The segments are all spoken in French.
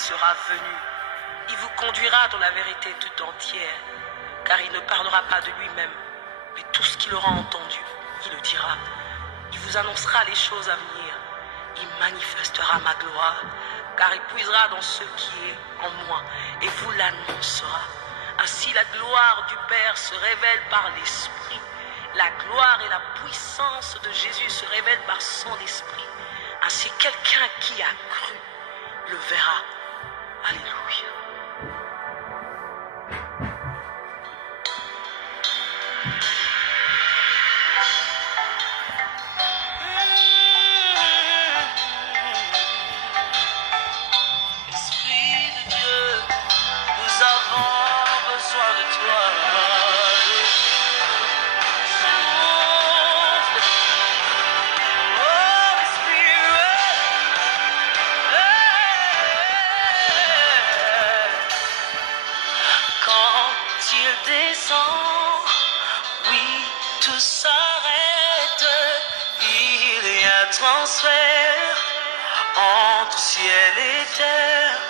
sera venu. Il vous conduira dans la vérité tout entière, car il ne parlera pas de lui-même, mais tout ce qu'il aura entendu, il le dira. Il vous annoncera les choses à venir. Il manifestera ma gloire, car il puisera dans ce qui est en moi, et vous l'annoncera. Ainsi la gloire du Père se révèle par l'Esprit. La gloire et la puissance de Jésus se révèlent par son Esprit. Ainsi quelqu'un qui a cru le verra. Alléluia. Transfert entre ciel et terre.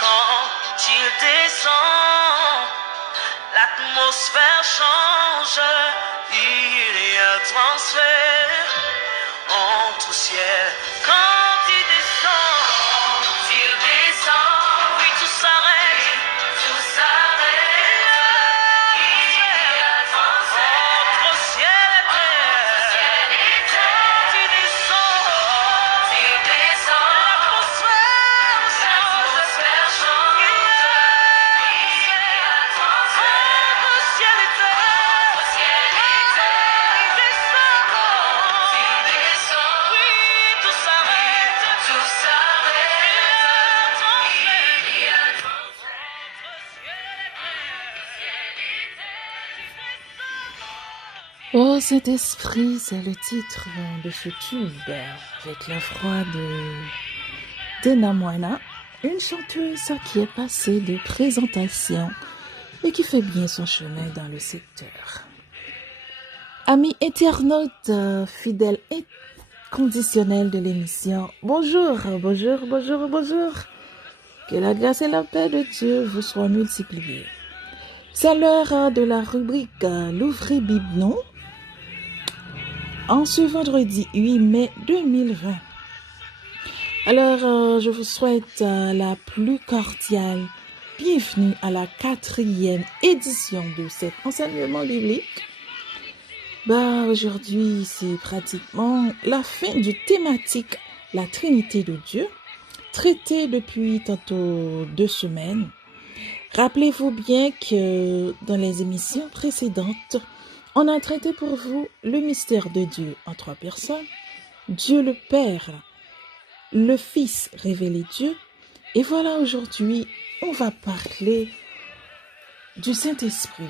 Quand il descend, l'atmosphère change. Il y a transfert entre ciel. Quand il descend, oui, tout s'arrête. Tout s'arrête. Il y a transfert entre ciel et terre. Oh Saint-Esprit, c'est le titre de ce tube avec la voix de Dena Moana, une chanteuse qui est passée de présentation et qui fait bien son chemin dans le secteur. Amis internautes, fidèles et conditionnels de l'émission, bonjour. Que la grâce et la paix de Dieu vous soient multipliées. C'est l'heure de la rubrique L'Ouvrir Bible Non. En ce vendredi 8 mai 2020. Alors, je vous souhaite la plus cordiale bienvenue à la 4e édition de cet enseignement biblique. Aujourd'hui, c'est pratiquement la fin du thématique La Trinité de Dieu, traité depuis tantôt 2 semaines. Rappelez-vous bien que dans les émissions précédentes, on a traité pour vous le mystère de Dieu en 3 personnes, Dieu le Père, le Fils révélé Dieu, et voilà aujourd'hui, on va parler du Saint-Esprit.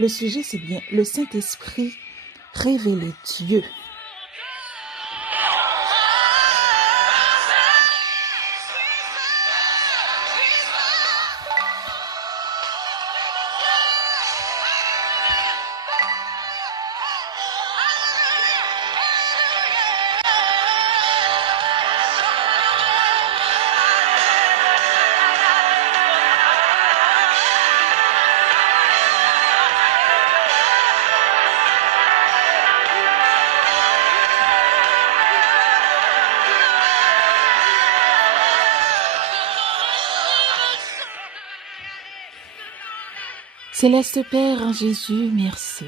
Le sujet, c'est bien le Saint-Esprit révélé Dieu. Céleste Père en Jésus, merci.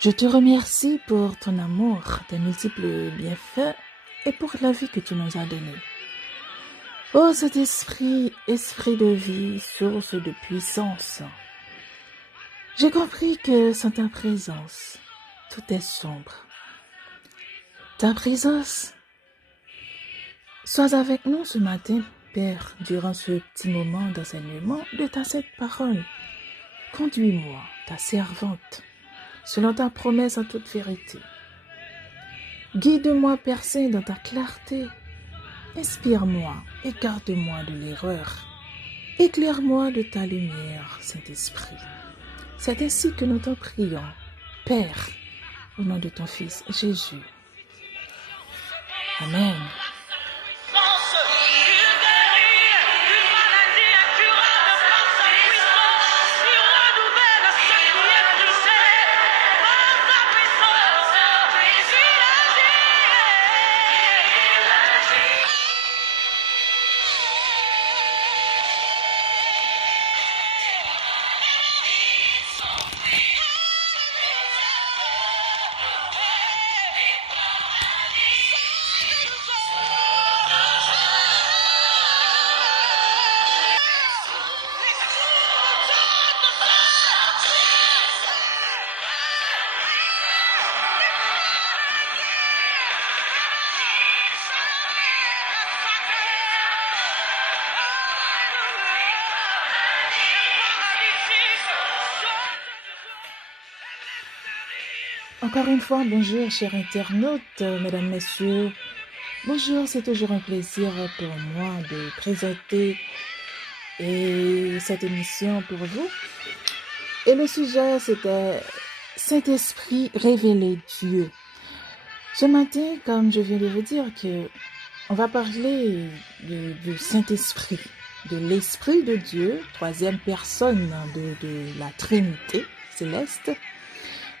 Je te remercie pour ton amour, tes multiples bienfaits et pour la vie que tu nous as donnée. Oh cet esprit, esprit de vie, source de puissance. J'ai compris que sans ta présence, tout est sombre. Ta présence, sois avec nous ce matin, Père, durant ce petit moment d'enseignement de ta sainte parole. Conduis-moi, ta servante, selon ta promesse en toute vérité. Guide-moi, Père Saint, dans ta clarté. Inspire-moi et garde-moi de l'erreur. Éclaire-moi de ta lumière, Saint-Esprit. C'est ainsi que nous t'en prions, Père, au nom de ton Fils Jésus. Amen. Encore une fois, bonjour chers internautes, mesdames, messieurs. Bonjour, c'est toujours un plaisir pour moi de présenter cette émission pour vous. Et le sujet, c'était Saint-Esprit révélé Dieu. Ce matin, comme je viens de vous dire, on va parler du Saint-Esprit, de l'Esprit de Dieu, troisième personne de la Trinité céleste.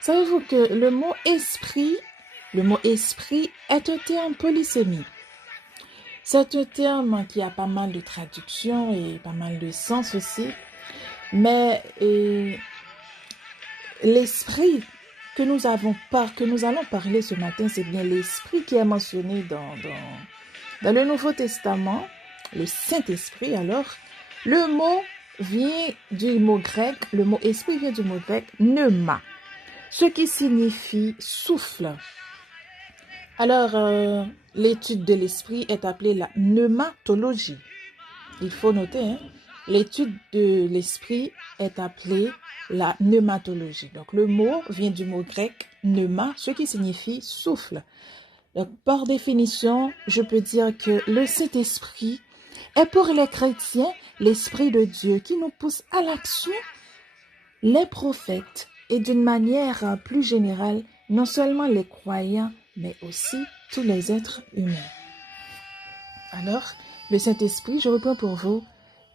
Savez-vous que le mot esprit est un terme polysémique. C'est un terme qui a pas mal de traductions et pas mal de sens aussi. Mais l'esprit que nous allons parler ce matin, c'est bien l'esprit qui est mentionné dans le Nouveau Testament, le Saint-Esprit. Alors, le mot vient du mot grec, le mot esprit vient du mot grec pneuma, ce qui signifie souffle. Alors, l'étude de l'esprit est appelée la pneumatologie. Il faut noter, l'étude de l'esprit est appelée la pneumatologie. Donc, le mot vient du mot grec pneuma, ce qui signifie souffle. Donc, par définition, je peux dire que le Saint-Esprit est pour les chrétiens l'Esprit de Dieu qui nous pousse à l'action. Les prophètes et d'une manière plus générale, non seulement les croyants, mais aussi tous les êtres humains. Alors, le Saint-Esprit, je reprends pour vous,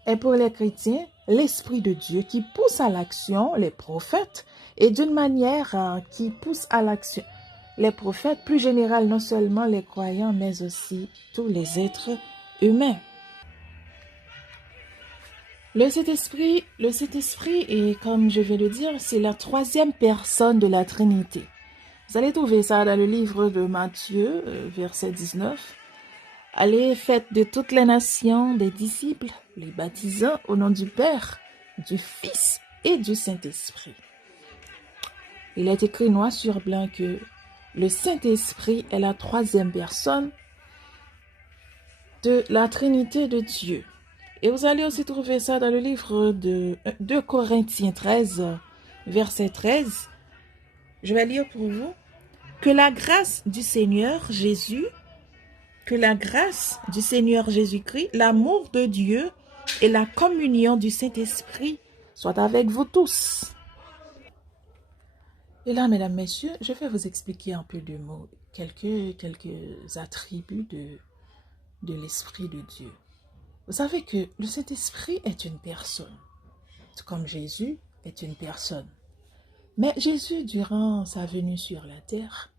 est pour les chrétiens l'Esprit de Dieu qui pousse à l'action les prophètes et d'une manière qui pousse à l'action les prophètes, plus général, non seulement les croyants, mais aussi tous les êtres humains. Le Saint-Esprit, et comme je viens de dire, c'est la troisième personne de la Trinité. Vous allez trouver ça dans le livre de Matthieu, verset 19. Allez, faites de toutes les nations des disciples, les baptisant au nom du Père, du Fils et du Saint-Esprit. Il est écrit noir sur blanc que le Saint-Esprit est la troisième personne de la Trinité de Dieu. Et vous allez aussi trouver ça dans le livre de 2 Corinthiens 13, verset 13. Je vais lire pour vous. Que la grâce du Seigneur Jésus-Christ, l'amour de Dieu et la communion du Saint-Esprit soient avec vous tous. Et là, mesdames, messieurs, je vais vous expliquer un peu de mots, quelques attributs de l'Esprit de Dieu. Vous savez que le Saint-Esprit est une personne, comme Jésus est une personne. Mais Jésus, durant sa venue sur la terre,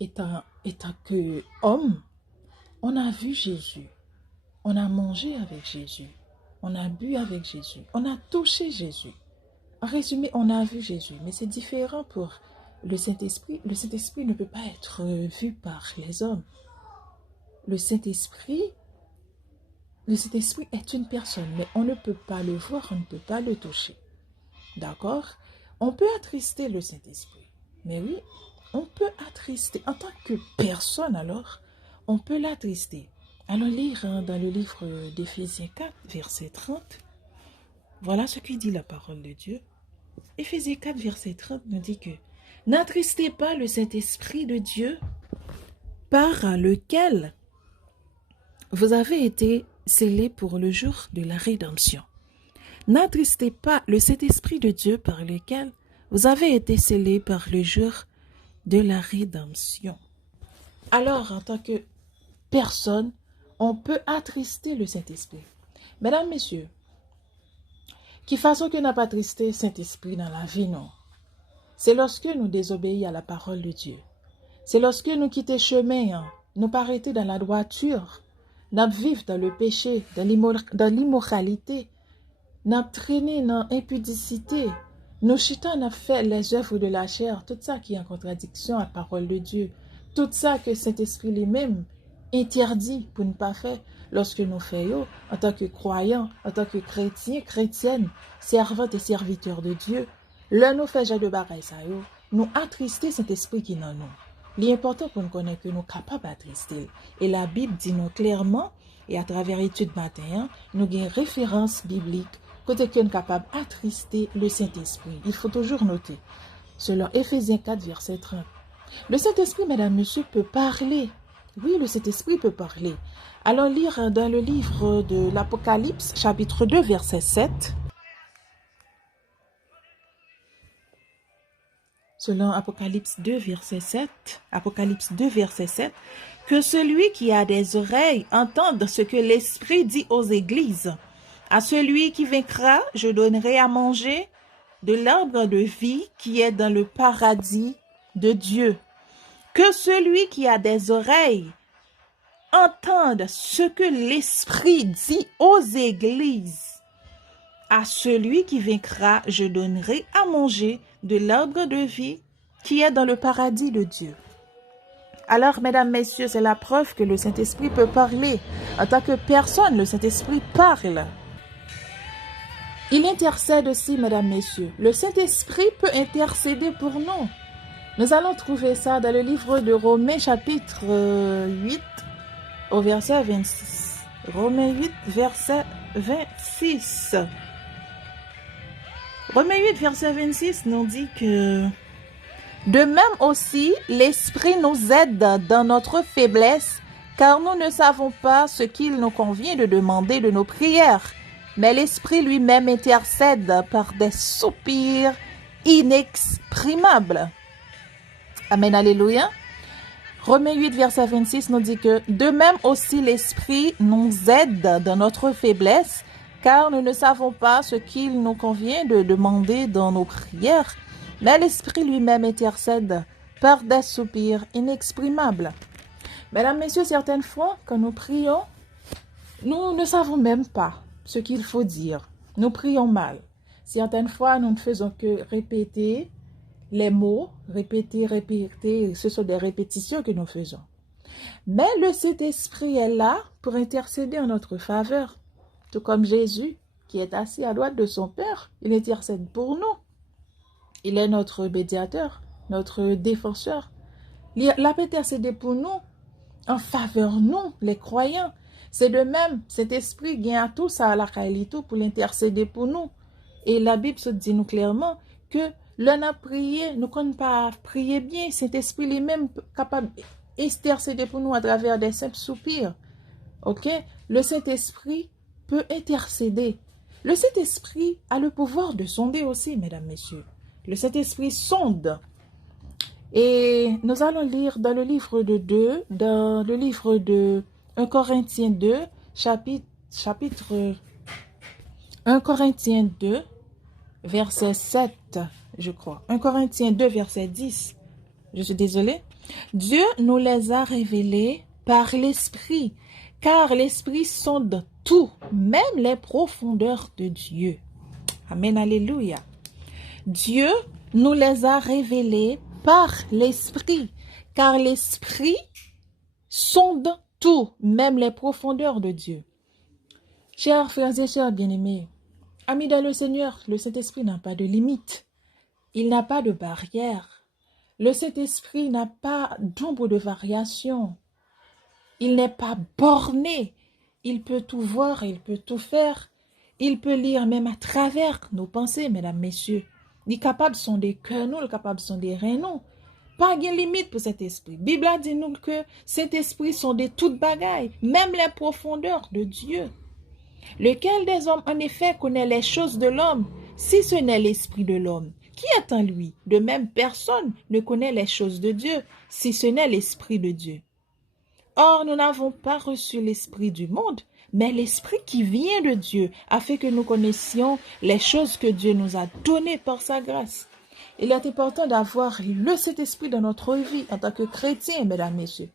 étant que homme, on a vu Jésus, on a mangé avec Jésus, on a bu avec Jésus, on a touché Jésus. En résumé, on a vu Jésus, mais c'est différent pour le Saint-Esprit. Le Saint-Esprit ne peut pas être vu par les hommes. Le Saint-Esprit est une personne, mais on ne peut pas le voir, on ne peut pas le toucher. D'accord? On peut attrister le Saint-Esprit. Mais oui, on peut attrister. En tant que personne, alors, on peut l'attrister. Allons lire dans le livre d'Éphésiens 4, verset 30. Voilà ce que dit la parole de Dieu. Éphésiens 4, verset 30 nous dit que « N'attristez pas le Saint-Esprit de Dieu par lequel vous avez été scellés pour le jour de la rédemption. » N'attristez pas le Saint-Esprit de Dieu par lequel vous avez été scellés par le jour de la rédemption. Alors, en tant que personne, on peut attrister le Saint-Esprit. Mesdames, messieurs, qui façon que n'a pas attristé le Saint-Esprit dans la vie, non? C'est lorsque nous désobéissons à la parole de Dieu. C'est lorsque nous quittons le chemin, nous pas arrêter dans la droiture, nous vivons dans le péché, dans l'immoralité, nous traîner dans l'impudicité, nous chitons, nous fait les œuvres de la chair, tout ça qui est en contradiction à la parole de Dieu, tout ça que Saint-Esprit lui-même interdit pour ne pas faire lorsque nous faisons en tant que croyants, en tant que chrétiens, chrétiennes, servantes et serviteurs de Dieu. Là, nous faisons de bagaille ça, nous attrister cet esprit qui est dans nous. L'important pour nous connaître que nous sommes capables d'attrister. Et la Bible dit nous clairement, et à travers l'étude matin, nous avons une référence biblique côté que nous sommes capables d'attrister le Saint-Esprit. Il faut toujours noter. selon Éphésiens 4, verset 30. Le Saint-Esprit, mesdames, messieurs, peut parler. Oui, le Saint-Esprit peut parler. Allons lire dans le livre de l'Apocalypse, chapitre 2, verset 7. Selon Apocalypse 2, verset 7, Apocalypse 2, verset 7, que celui qui a des oreilles entende ce que l'Esprit dit aux églises. À celui qui vaincra, je donnerai à manger de l'arbre de vie qui est dans le paradis de Dieu. Que celui qui a des oreilles entende ce que l'Esprit dit aux églises. À celui qui vaincra, je donnerai à manger de l'arbre de vie qui est dans le paradis de Dieu. Alors, mesdames, messieurs, c'est la preuve que le Saint-Esprit peut parler. En tant que personne, le Saint-Esprit parle. Il intercède aussi, mesdames, messieurs. Le Saint-Esprit peut intercéder pour nous. Nous allons trouver ça dans le livre de Romains, chapitre 8, au verset 26. Romains 8, verset 26. Romains 8, verset 26 nous dit que de même aussi, l'Esprit nous aide dans notre faiblesse, car nous ne savons pas ce qu'il nous convient de demander de nos prières. Mais l'Esprit lui-même intercède par des soupirs inexprimables. Amen, alléluia. Romains 8, verset 26 nous dit que de même aussi l'Esprit nous aide dans notre faiblesse, car nous ne savons pas ce qu'il nous convient de demander dans nos prières. Mais l'Esprit lui-même intercède par des soupirs inexprimables. Mesdames, messieurs, certaines fois, quand nous prions, nous ne savons même pas ce qu'il faut dire. Nous prions mal. Certaines fois, nous ne faisons que répéter les mots, répéter, ce sont des répétitions que nous faisons. Mais le Saint-Esprit est là pour intercéder en notre faveur. Tout comme Jésus, qui est assis à droite de son Père, il intercède pour nous. Il est notre médiateur, notre défenseur. Il a intercédé pour nous, en faveur nous, les croyants. C'est de même, cet esprit vient à tous à la qualité pour l'intercéder pour nous. Et la Bible se dit nous clairement que l'on a prié, nous ne connaissons pas prier bien. Cet esprit lui-même capable d'intercéder pour nous à travers des simples soupirs. Ok? Le Saint-Esprit peut intercéder. Le Saint-Esprit a le pouvoir de sonder aussi, mesdames, messieurs. Le Saint-Esprit sonde. Et nous allons lire dans le livre de 1 Corinthiens 2, chapitre 1 Corinthiens 2, verset 7, je crois. 1 Corinthiens 2, verset 10. Je suis désolée. Dieu nous les a révélés par l'Esprit, car l'Esprit sonde tout, même les profondeurs de Dieu. Amen, alléluia. Dieu nous les a révélés par l'Esprit, car l'Esprit sonde tout, même les profondeurs de Dieu. Chers frères et sœurs bien-aimés, amis dans le Seigneur, le Saint-Esprit n'a pas de limite. Il n'a pas de barrière. Le Saint-Esprit n'a pas d'ombre de variation. Il n'est pas borné. Il peut tout voir, il peut tout faire. Il peut lire même à travers nos pensées, mesdames, messieurs. Il est capable de sonder cœur nous, il est capable de sonder rein nous. Pas de limite pour cet esprit. La Bible a dit nous que cet esprit sonde toute bagaille, même les profondeurs de Dieu. Lequel des hommes en effet connaît les choses de l'homme, si ce n'est l'esprit de l'homme? Qui est en lui? De même, personne ne connaît les choses de Dieu, si ce n'est l'esprit de Dieu. Or, nous n'avons pas reçu l'esprit du monde, mais l'esprit qui vient de Dieu, afin que nous connaissions les choses que Dieu nous a données par sa grâce. Il est important d'avoir le Saint-Esprit dans notre vie en tant que chrétien, mesdames, messieurs.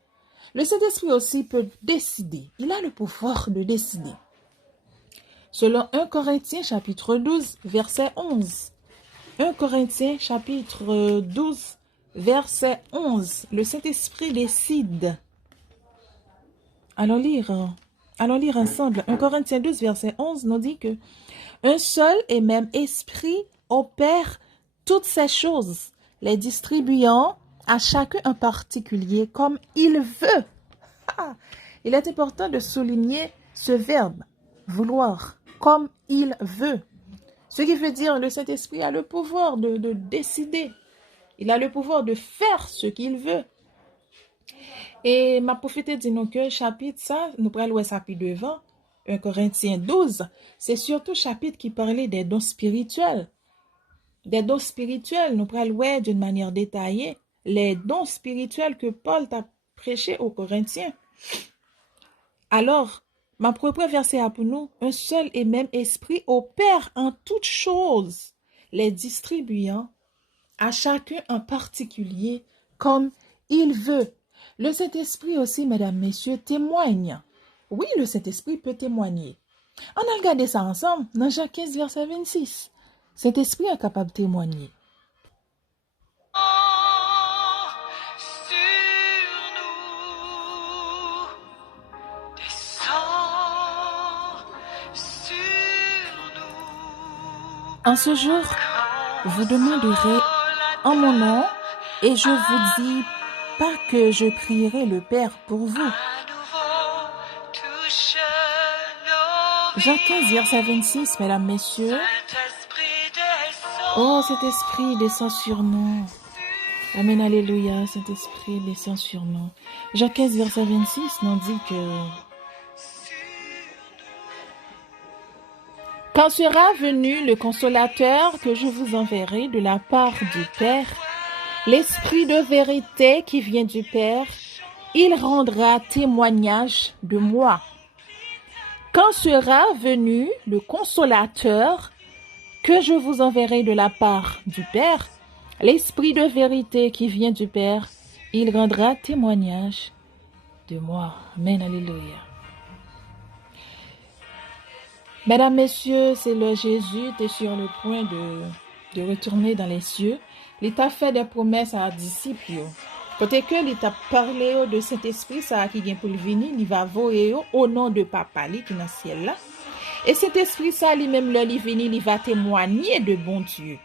Le Saint-Esprit aussi peut décider. Il a le pouvoir de décider. Selon 1 Corinthiens chapitre 12, verset 11. 1 Corinthiens chapitre 12, verset 11. Le Saint-Esprit décide. Allons lire ensemble. 1 Corinthiens 12, verset 11 nous dit que un seul et même esprit opère toutes ces choses, les distribuant à chacun en particulier comme il veut. Il est important de souligner ce verbe, vouloir, comme il veut. Ce qui veut dire le Saint-Esprit a le pouvoir de décider. Il a le pouvoir de faire ce qu'il veut. Et ma prophète dit nous que chapitre ça, nous prenons le chapitre devant, 1 Corinthiens 12, c'est surtout chapitre qui parlait des dons spirituels. Des dons spirituels, nous prenons le d'une manière détaillée, les dons spirituels que Paul t'a prêché aux Corinthiens. Alors, ma propre verset a pour nous, un seul et même esprit opère en toutes choses, les distribuant à chacun en particulier comme il veut. Le Saint-Esprit aussi, mesdames, messieurs, témoigne. Oui, le Saint-Esprit peut témoigner. On a regardé ça ensemble dans Jean 15, verset 26. Saint-Esprit est capable de témoigner. En ce jour, vous demanderez en mon nom, et je vous dis pas que je prierai le Père pour vous. Jean 15, verset 26, mesdames, messieurs. Oh, cet esprit descend sur nous. Amen, alléluia, cet esprit descend sur nous. Jean 15, verset 26, nous dit que quand sera venu le consolateur que je vous enverrai de la part du Père, l'esprit de vérité qui vient du Père, il rendra témoignage de moi. Quand sera venu le consolateur que je vous enverrai de la part du Père, l'esprit de vérité qui vient du Père, il rendra témoignage de moi. Amen, alléluia. Mesdames, messieurs, c'est le Jésus, tu es sur le point de retourner dans les cieux. Il t'a fait des promesses à disciples. Côté que il t'a parlé de cet esprit, ça qui vient pour le venir, il va voyer au nom de Papa, qui est dans le ciel là. Et cet esprit, ça, lui-même, là, il vient, il va témoigner de bon Dieu.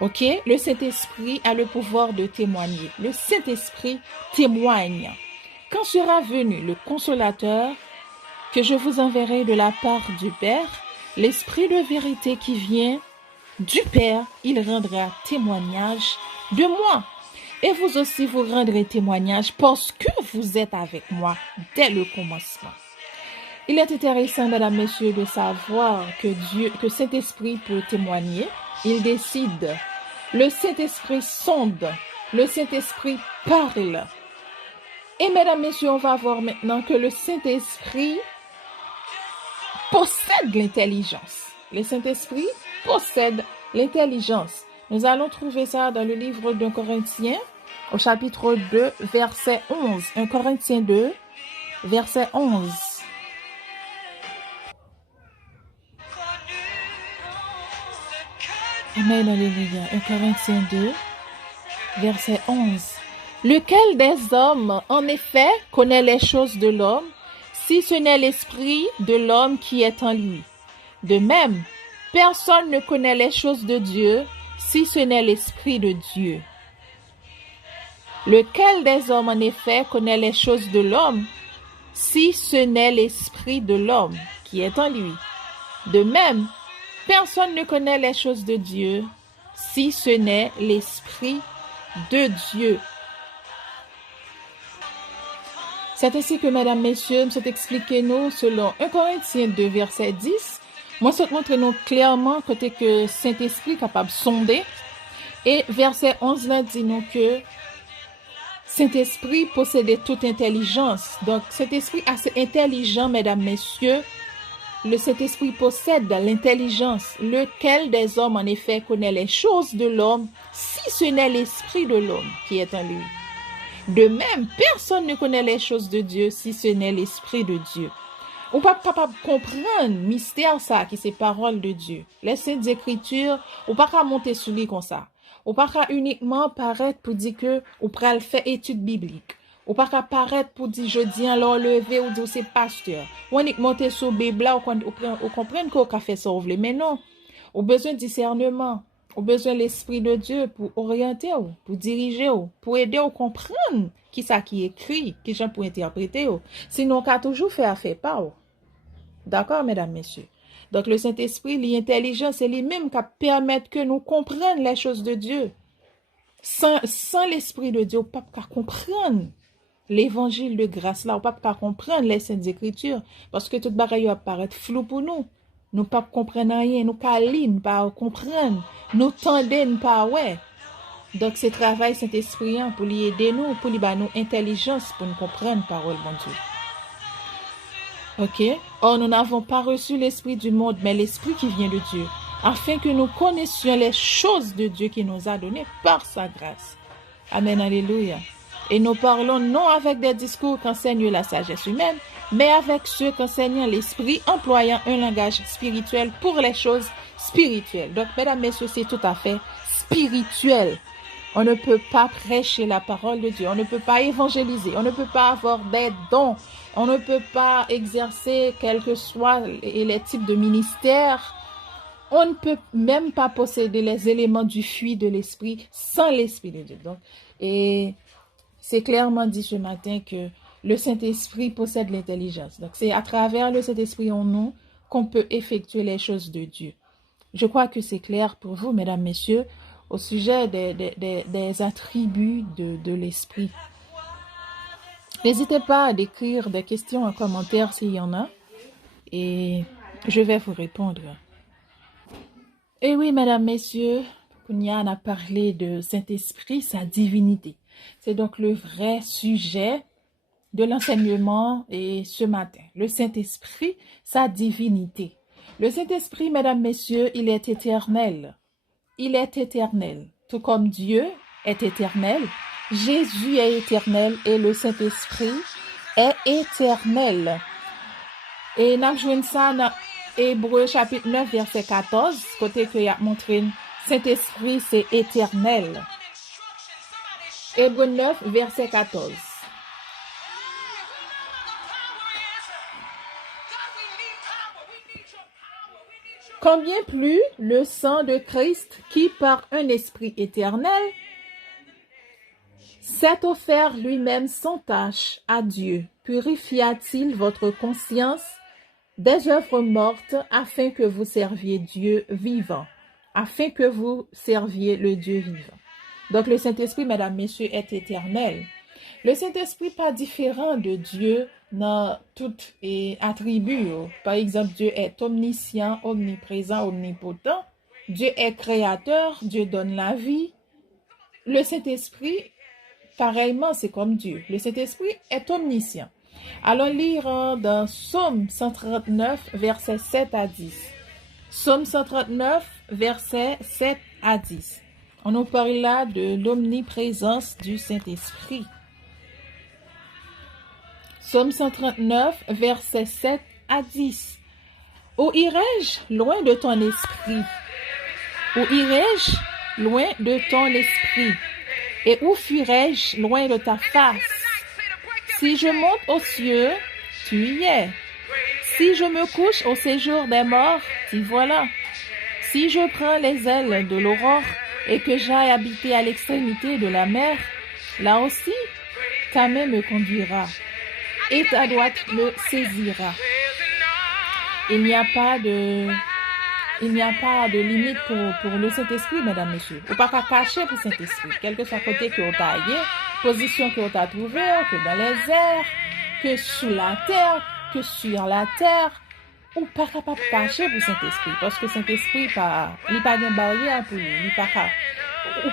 Ok? Le Saint-Esprit a le pouvoir de témoigner. Le Saint-Esprit témoigne. Quand sera venu le consolateur, que je vous enverrai de la part du Père, l'esprit de vérité qui vient du Père, il rendra témoignage de moi. Et vous aussi, vous rendrez témoignage parce que vous êtes avec moi dès le commencement. Il est intéressant, mesdames, messieurs, de savoir que Saint-Esprit peut témoigner. Il décide. Le Saint-Esprit sonde. Le Saint-Esprit parle. Et mesdames, messieurs, on va voir maintenant que le Saint-Esprit possède l'intelligence. Le Saint-Esprit possède l'intelligence. Nous allons trouver ça dans le livre d'un Corinthien, au chapitre 2, verset 11. 1 Corinthiens 2, verset 11. Amen, alléluia. 1 Corinthiens 2, verset 11. Lequel des hommes, en effet, connaît les choses de l'homme, si ce n'est l'esprit de l'homme qui est en lui? De même, personne ne connaît les choses de Dieu, si ce n'est l'esprit de Dieu. Lequel des hommes, en effet, connaît les choses de l'homme, si ce n'est l'esprit de l'homme qui est en lui? De même, personne ne connaît les choses de Dieu, si ce n'est l'esprit de Dieu. C'est ainsi que, mesdames, messieurs, c'est expliqué nous selon 1 Corinthiens 2, verset 10. Moi, ça montre nous clairement que Saint-Esprit est capable de sonder. Et verset 11 là dit nous que Saint-Esprit possédait toute intelligence. Donc, Saint-Esprit est assez intelligent, mesdames, messieurs. Le Saint-Esprit possède l'intelligence. Lequel des hommes, en effet, connaît les choses de l'homme, si ce n'est l'esprit de l'homme qui est en lui? De même, personne ne connaît les choses de Dieu, si ce n'est l'esprit de Dieu. On pas capable de comprendre mystère ça, qui c'est parole de Dieu. Les saintes écritures, on pas qu'à monter sur lui comme ça. On pas qu'à uniquement paraître pour dire que on pral faire étude biblique. Ou pas qu'à paraître pour dire je dis alors lever ou dire c'est pasteur. Ou uniquement monter sur Bible là ou comprendre qu'on a fait ça ouvler. Mais non, on besoin de discernement. On besoin de l'esprit de Dieu pour orienter ou, pour diriger ou, pour aider ou comprendre qui ça qui écrit, qui j'en pour interpréter ou. Sinon on a toujours fait affaire pas ou. D'accord, mesdames, messieurs. Donc le Saint-Esprit, l'intelligence, c'est lui-même qui permet que nous comprenions les choses de Dieu. Sans l'Esprit de Dieu, on ne peut pas comprendre l'évangile de grâce là, on ne peut pas comprendre les Saintes Écritures, parce que tout bagaille apparaît flou pour nous. Nous ne pouvons pas comprendre rien, nous ne pouvons pas comprendre, nous tendons pas, ouais. Donc, c'est travail Saint-Esprit pour lui aider nous, pour lui donner nous intelligence pour nous comprendre la parole, mon Dieu. Ok? Or, nous n'avons pas reçu l'Esprit du monde, mais l'Esprit qui vient de Dieu, afin que nous connaissions les choses de Dieu qui nous a données par sa grâce. Amen, alléluia. Et nous parlons non avec des discours qu'enseigne la sagesse humaine, mais avec ceux qu'enseigne l'Esprit, employant un langage spirituel pour les choses spirituelles. Donc, mesdames, messieurs, c'est tout à fait spirituel. On ne peut pas prêcher la parole de Dieu, on ne peut pas évangéliser, on ne peut pas avoir des dons, on ne peut pas exercer quels que soient les types de ministères. On ne peut même pas posséder les éléments du fruit de l'Esprit sans l'Esprit de Dieu. Donc, et c'est clairement dit ce matin que le Saint-Esprit possède l'intelligence. Donc, c'est à travers le Saint-Esprit en nous qu'on peut effectuer les choses de Dieu. Je crois que c'est clair pour vous, mesdames, messieurs, au sujet des attributs de l'Esprit. N'hésitez pas à décrire des questions en commentaire s'il y en a, et je vais vous répondre. Et oui, mesdames, messieurs, Kounia a parlé de Saint-Esprit, sa divinité. C'est donc le vrai sujet de l'enseignement et ce matin. Le Saint-Esprit, sa divinité. Le Saint-Esprit, mesdames, messieurs, il est éternel. Il est éternel. Tout comme Dieu est éternel, Jésus est éternel et le Saint-Esprit est éternel. Et nous avons ça dans Hébreux chapitre 9, verset 14, côté que y a montré Saint-Esprit, c'est éternel. Hébreux 9, verset 14. Combien plus le sang de Christ qui, par un esprit éternel, s'est offert lui-même sans tâche à Dieu, purifia-t-il votre conscience des œuvres mortes afin que vous serviez Dieu vivant, afin que vous serviez le Dieu vivant. Donc le Saint-Esprit, mesdames, messieurs, est éternel. Le Saint-Esprit pas différent de Dieu dans toutes les attributs. Par exemple, Dieu est omniscient, omniprésent, omnipotent. Dieu est créateur, Dieu donne la vie. Le Saint-Esprit, pareillement, c'est comme Dieu. Le Saint-Esprit est omniscient. Allons lire dans Psaume 139, versets 7 à 10. Psaume 139, versets 7 à 10. On nous parle là de l'omniprésence du Saint-Esprit. Psaume 139, versets 7 à 10. Où irai-je loin de ton esprit? Où irai-je loin de ton esprit? Et où fuirai-je loin de ta face? Si je monte aux cieux, tu y es. Si je me couche au séjour des morts, t'y voilà. Si je prends les ailes de l'aurore et que j'aille habiter à l'extrémité de la mer, là aussi, ta main me conduira et ta droite me saisira. Il n'y a pas de limite pour le Saint-Esprit, mesdames, messieurs. Ou pas qu'à cacher pour Saint-Esprit, quel que soit côté que vous taillez, position que vous avez trouvée, que dans les airs, que sous la terre, que sur la terre, ou pas capable de cacher pour Saint-Esprit, parce que Saint-Esprit, il n'y a pas de barrière pour lui, il n'y a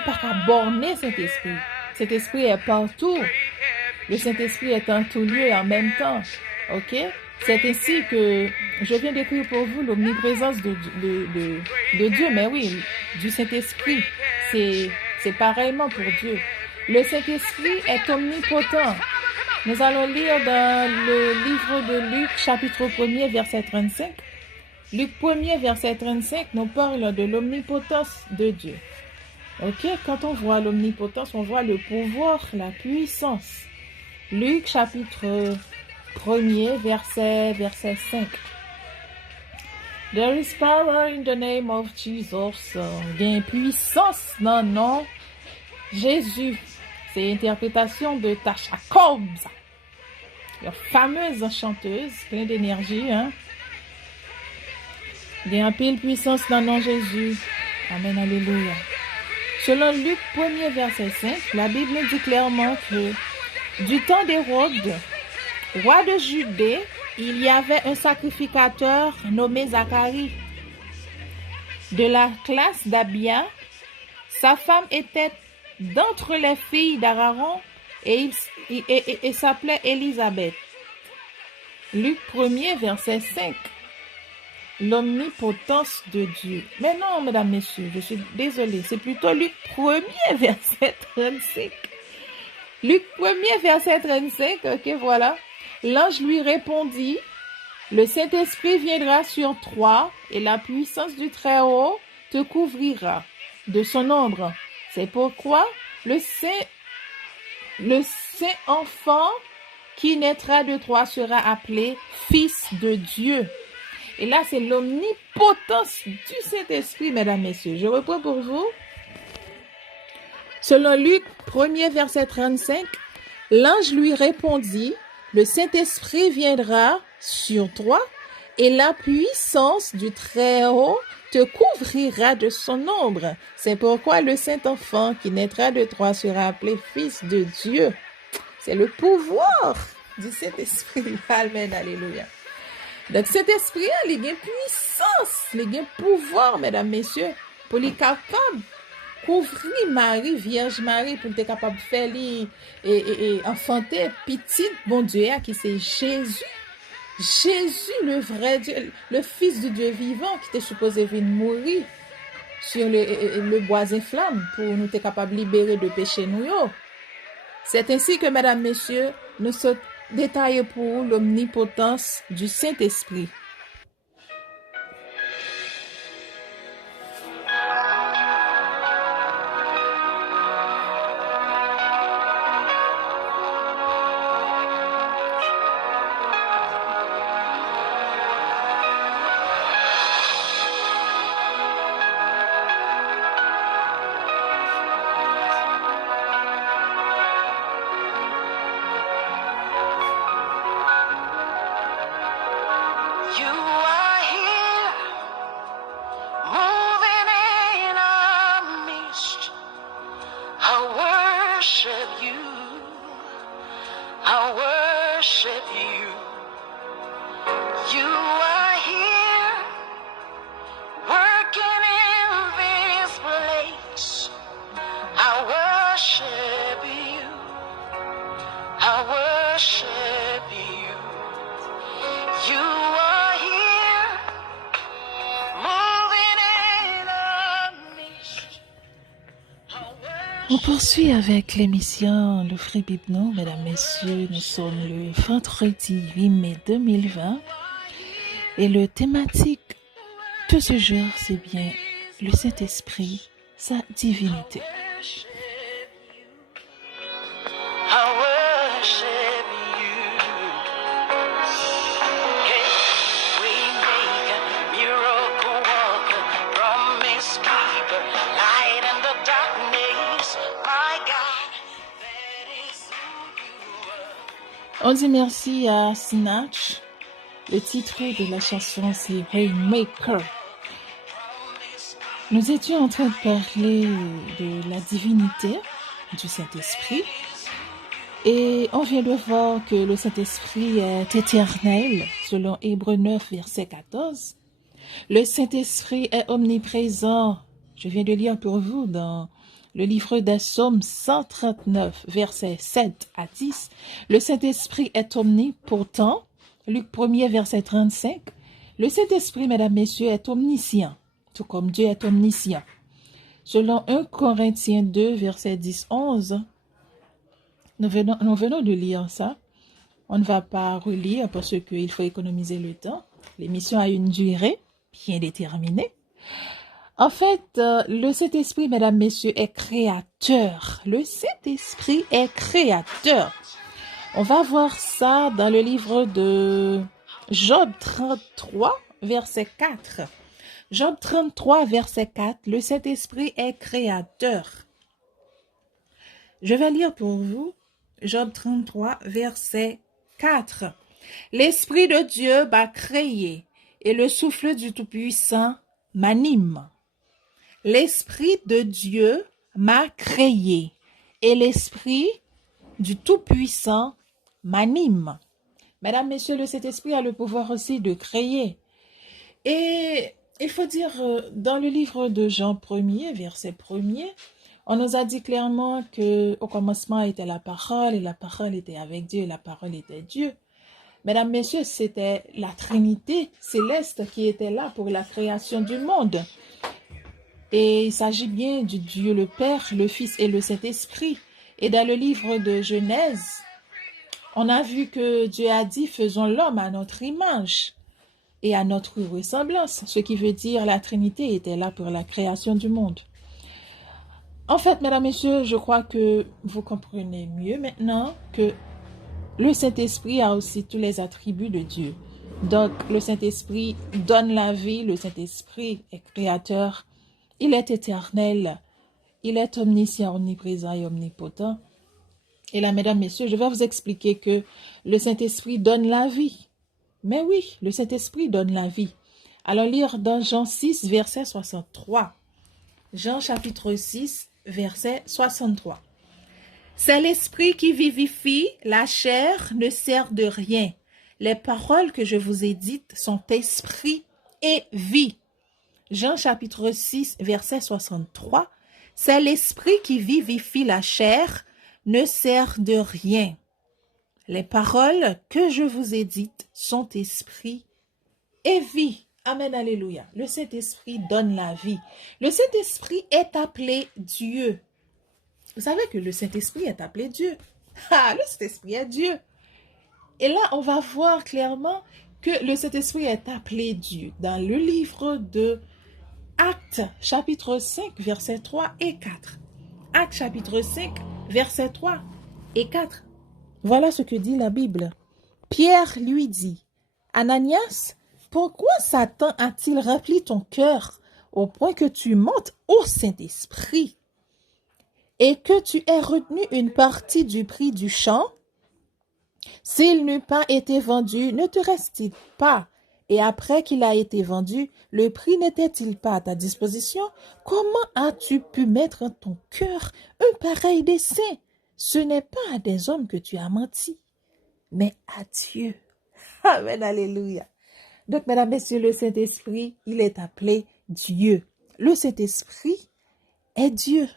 pas qu'à borner Saint-Esprit. Saint-Esprit est partout. Le Saint-Esprit est en tout lieu et en même temps. Ok? C'est ainsi que je viens d'écrire pour vous l'omniprésence de Dieu. Mais oui, du Saint-Esprit. C'est pareillement pour Dieu. Le Saint-Esprit est omnipotent. Nous allons lire dans le livre de Luc, chapitre 1er, verset 35. Luc 1er, verset 35, nous parle de l'omnipotence de Dieu. Ok? Quand on voit l'omnipotence, on voit le pouvoir, la puissance. Luc, chapitre 1er, verset 5. There is power in the name of Jesus. Il y a une puissance dans le nom Jésus. C'est l'interprétation de Tasha Cobbs, la fameuse chanteuse, pleine d'énergie. Hein? Il y a un pile puissance dans le nom Jésus. Amen, alléluia. Selon Luc 1er, verset 5, la Bible nous dit clairement que du temps d'Hérode, roi de Judée, il y avait un sacrificateur nommé Zacharie. De la classe d'Abia, sa femme était d'entre les filles d'Aaron et s'appelait Élisabeth. Luc 1er, verset 5. L'omnipotence de Dieu. Mais non, mesdames, messieurs, je suis désolée. C'est plutôt Luc 1er, verset 35. Luc 1er, verset 35. Ok, voilà. L'ange lui répondit, le Saint-Esprit viendra sur toi et la puissance du Très-Haut te couvrira de son ombre. C'est pourquoi le saint enfant qui naîtra de toi sera appelé Fils de Dieu. Et là, c'est l'omnipotence du Saint-Esprit, mesdames, messieurs. Je reprends pour vous. Selon Luc 1er, verset 35, l'ange lui répondit, le Saint-Esprit viendra sur toi et la puissance du Très-Haut te couvrira de son ombre. C'est pourquoi le Saint-Enfant qui naîtra de toi sera appelé Fils de Dieu. C'est le pouvoir du Saint-Esprit. Amen, alléluia. Donc, cet esprit, il a une puissance, il a un pouvoir, mesdames, messieurs, pour les capables couvrir Marie, Vierge Marie, pour être capable de faire et enfanter petit bon Dieu, qui c'est Jésus. Jésus, le vrai Dieu, le Fils du Dieu vivant, qui était supposé venir mourir sur le bois inflamme pour nous être capables de libérer de péché nous. C'est ainsi que, mesdames, messieurs, nous sommes détaillés pour l'omnipotence du Saint-Esprit. You are here, moving in our midst. I worship you. I worship you. You are here, working in this place. I worship you. I worship you. You are here, moving in our midst. On poursuit avec l'émission Le Free Bibno, mesdames, messieurs. Nous sommes le vendredi 8 mai 2020 et le thématique de ce jour, c'est bien le Saint-Esprit, sa divinité. I worship you. Hey, waymaker, miracle worker, promise keeper, light in the darkness. My God, that is who you are. On dit merci à Sinach. Le titre de la chanson, c'est Waymaker. Nous étions en train de parler de la divinité du Saint-Esprit. Et on vient de voir que le Saint-Esprit est éternel, selon Hébreux 9, verset 14. Le Saint-Esprit est omniprésent. Je viens de lire pour vous dans le livre des Psaumes 139, versets 7 à 10. Le Saint-Esprit est omnipotent. Luc 1er, verset 35. Le Saint-Esprit, mesdames, messieurs, est omniscient, tout comme Dieu est omniscient. Selon 1 Corinthiens 2, verset 10-11, nous venons de lire ça. On ne va pas relire parce qu'il faut économiser le temps. L'émission a une durée bien déterminée. En fait, le Saint-Esprit, mesdames, messieurs, est créateur. Le Saint-Esprit est créateur. On va voir ça dans le livre de Job 33, verset 4. Job 33, verset 4. Le Saint-Esprit est créateur. Je vais lire pour vous Job 33, verset 4. L'Esprit de Dieu m'a créé et le souffle du Tout-Puissant m'anime. L'Esprit de Dieu m'a créé et l'Esprit du Tout-Puissant m'anime. Mesdames, Messieurs, le Saint-Esprit a le pouvoir aussi de créer. Et il faut dire, dans le livre de Jean 1er, verset 1er, on nous a dit clairement qu'au commencement était la parole, et la parole était avec Dieu, et la parole était Dieu. Mesdames, Messieurs, c'était la Trinité céleste qui était là pour la création du monde. Et il s'agit bien du Dieu le Père, le Fils et le Saint-Esprit. Et dans le livre de Genèse, on a vu que Dieu a dit, faisons l'homme à notre image et à notre ressemblance, ce qui veut dire la Trinité était là pour la création du monde. En fait, mesdames, messieurs, je crois que vous comprenez mieux maintenant que le Saint-Esprit a aussi tous les attributs de Dieu. Donc, le Saint-Esprit donne la vie, le Saint-Esprit est créateur, il est éternel, il est omniscient, omniprésent et omnipotent. Et là, mesdames, messieurs, je vais vous expliquer que le Saint-Esprit donne la vie. Mais oui, le Saint-Esprit donne la vie. Alors, lire dans Jean 6, verset 63. Jean chapitre 6, verset 63. C'est l'Esprit qui vivifie, la chair ne sert de rien. Les paroles que je vous ai dites sont esprit et vie. Jean chapitre 6, verset 63. C'est l'Esprit qui vivifie, la chair ne sert de rien. Les paroles que je vous ai dites sont esprit et vie. Amen, alléluia. Le Saint-Esprit donne la vie. Le Saint-Esprit est appelé Dieu. Vous savez que le Saint-Esprit est appelé Dieu. Ah, le Saint-Esprit est Dieu. Et là, on va voir clairement que le Saint-Esprit est appelé Dieu. Dans le livre de Actes, chapitre 5, versets 3 et 4. Actes, chapitre 5, versets 3 et 4. Voilà ce que dit la Bible. Pierre lui dit, Ananias, pourquoi Satan a-t-il rempli ton cœur au point que tu montes au Saint-Esprit et que tu aies retenu une partie du prix du champ? S'il n'eût pas été vendu, ne te reste-t-il pas? Et après qu'il a été vendu, le prix n'était-il pas à ta disposition? Comment as-tu pu mettre en ton cœur un pareil dessein? Ce n'est pas à des hommes que tu as menti, mais à Dieu. Amen, alléluia. Donc, mesdames, messieurs, le Saint-Esprit, il est appelé Dieu. Le Saint-Esprit est Dieu.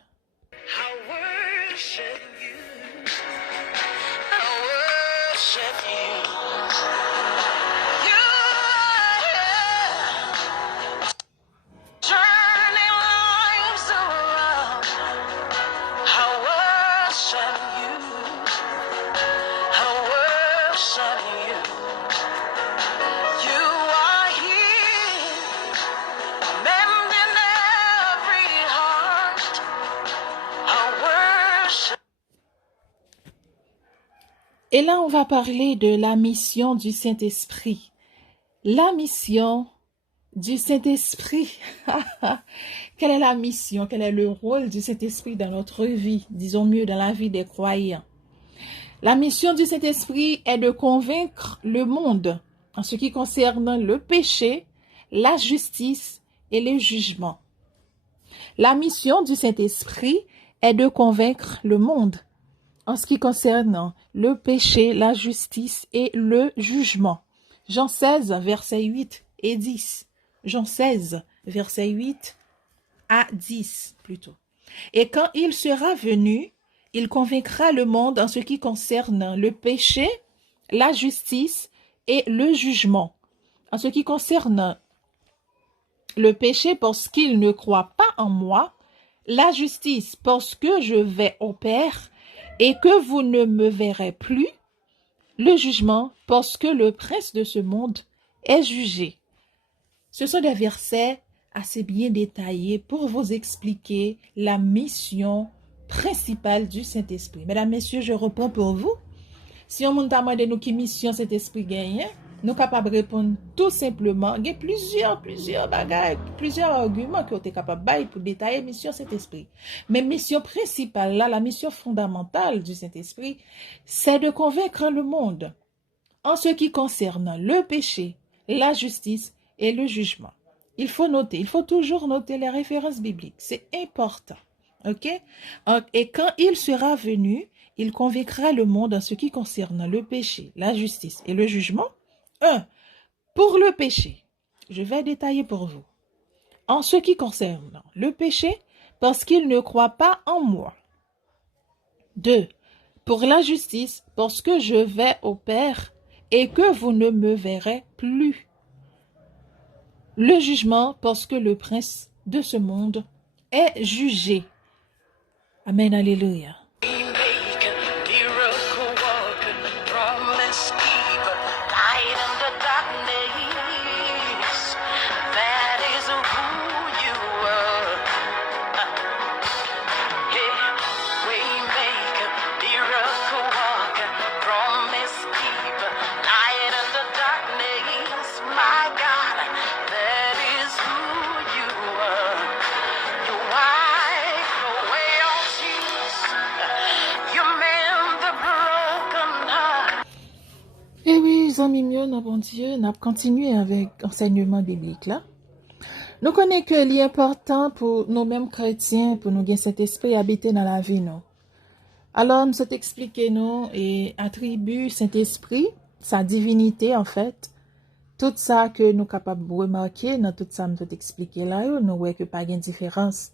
Et là, on va parler de la mission du Saint-Esprit. La mission du Saint-Esprit. Quelle est la mission? Quel est le rôle du Saint-Esprit dans notre vie? Disons mieux, dans la vie des croyants. La mission du Saint-Esprit est de convaincre le monde en ce qui concerne le péché, la justice et le jugement. La mission du Saint-Esprit est de convaincre le monde en ce qui concerne le péché, la justice et le jugement. Jean 16, versets 8 et 10. Jean 16, versets 8 à 10 plutôt. Et quand il sera venu, il convaincra le monde en ce qui concerne le péché, la justice et le jugement. En ce qui concerne le péché, parce qu'il ne croit pas en moi, la justice, parce que je vais au Père et que vous ne me verrez plus, le jugement, parce que le prince de ce monde est jugé. Ce sont des versets assez bien détaillés pour vous expliquer la mission principale du Saint-Esprit. Mesdames, messieurs, je reprends pour vous. Si on m'a demandé nous qui mission Saint-Esprit gagne, nous sommes capables de répondre tout simplement. Il y a plusieurs bagages, plusieurs arguments que vous êtes capables de pour détailler la mission Saint-Esprit. Mais mission principale, là, la mission fondamentale du Saint-Esprit, c'est de convaincre le monde en ce qui concerne le péché, la justice et le jugement. Il faut noter, il faut toujours noter les références bibliques. C'est important. OK? Et quand il sera venu, il convaincra le monde en ce qui concerne le péché, la justice et le jugement. 1. Pour le péché, je vais détailler pour vous. En ce qui concerne le péché, parce qu'il ne croit pas en moi. 2. Pour la justice, parce que je vais au Père et que vous ne me verrez plus. Le jugement, parce que le prince de ce monde est jugé. Amen, alléluia. Et oui, amis mieux, nos bon Dieu, nous continué avec l'enseignement biblique là. Nous connaissons que l'important pour nous-mêmes chrétiens, pour nous gagner cet esprit habiter dans la vie, nous. Alors, nous sommes expliqué, nous, et attribue cet esprit, sa divinité, en fait, tout ça que nous sommes capables de remarquer, dans tout ça, nous sommes expliqué là, nous voyons que pas de différence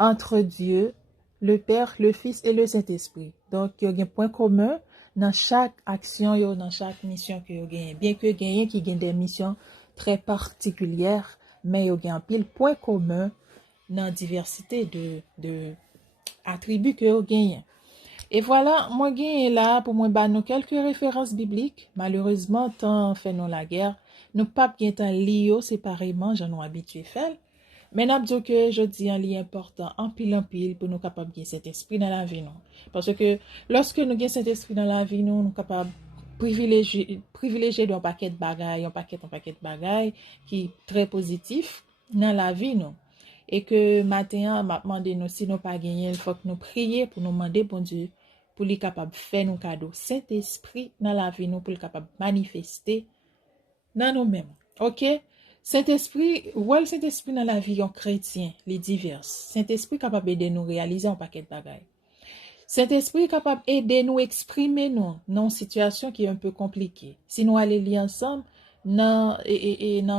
entre Dieu, le Père, le Fils et le Saint-Esprit. Donc, il y a un point commun dans chaque action, dans chaque mission que vous gagnez. Bien que gagnez qui gagne des missions très particulières, mais il y a un pile point commun dans la diversité de attributs que vous gagnez. Et voilà, moi gagne là pour moi nous quelques références bibliques. Malheureusement, tant fait nous la guerre, nous pas gagne tant lio séparément, j'en ai habitué faire. Mais n'a dit que je dis un lien important en pile pour nous capables de cet esprit dans la vie nous. Parce que lorsque nous gagnons cet esprit dans la vie nous capables privilégier d'un paquet de bagailles, un paquet de bagailles qui très positif dans la vie nous. Et que matin m'a demandé nous si nous pas gagner, il faut que nous prier pour nous demander bon Dieu pour lui capable faire nos cadeaux Saint-Esprit dans la vie nous pour le capable manifester dans nous-mêmes. OK? Saint-Esprit, le Saint-Esprit dans la vie en chrétien, les divers. Saint-Esprit capable d'aider nous réaliser un paquet de bagailles. Saint-Esprit capable d'aider nous exprimer nous dans une situation qui est un peu compliquée. Si nous allons lire ensemble dans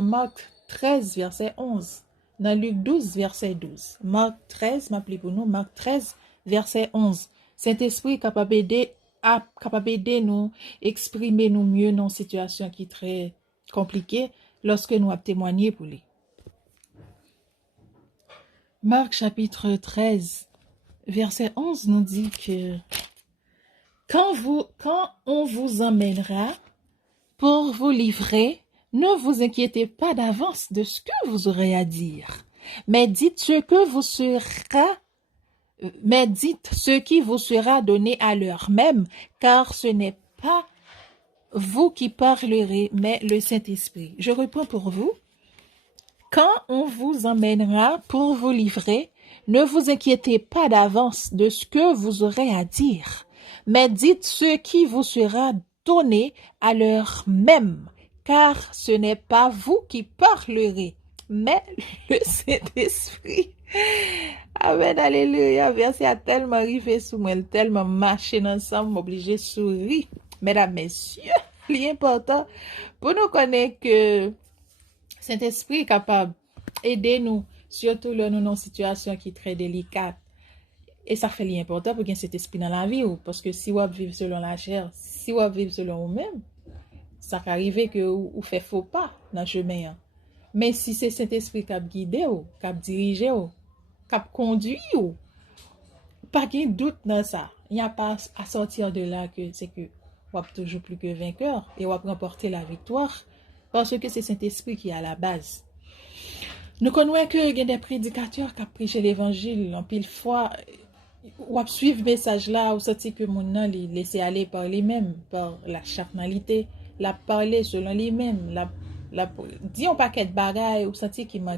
Marc 13 verset 11, dans Luc 12 verset 12. Marc 13, m'appelez pour nous, Marc 13 verset 11. Saint-Esprit capable d'aider nous exprimer nous mieux dans une situation qui est très compliquée lorsque nous avons témoigné pour lui. Marc chapitre 13 verset 11 nous dit que quand on vous emmènera pour vous livrer, ne vous inquiétez pas d'avance de ce que vous aurez à dire, mais dites ce qui vous sera donné à l'heure même, car ce n'est pas vous qui parlerez, mais le Saint-Esprit. Je reprends pour vous. Quand on vous emmènera pour vous livrer, ne vous inquiétez pas d'avance de ce que vous aurez à dire, mais dites ce qui vous sera donné à l'heure même, car ce n'est pas vous qui parlerez, mais le Saint-Esprit. Amen, alléluia. Verset a tellement arrivé sous moi, tellement marché ensemble, m'obliger sourire. Mesdames, messieurs, l'important pour nous connaître que Saint-Esprit est capable d'aider nous, surtout là, nous dans une situation qui est très délicate. Et ça fait l'important pour gagner cet esprit dans la vie, parce que si vous vivez selon la chair, si vous vivez selon vous-même, ça peut arriver que vous fait faux pas dans le chemin. Mais si c'est Saint-Esprit qui a guidé, qui a dirigé, qui a conduit, pas de doute dans ça. Il n'y a pas à sortir de là que c'est que vous êtes toujours plus que vainqueur et vous remporter la victoire parce que c'est Saint-Esprit qui est à la base. Nous connaissons que il y a des prédicateurs qui prêchent l'évangile en pile fois. Ou suivre le message là, ou senti que mon nom les laisser aller par lui-même, par la charnalité, la parler selon lui-même, la dit un paquet de bagailles, ou senti qu'il m'a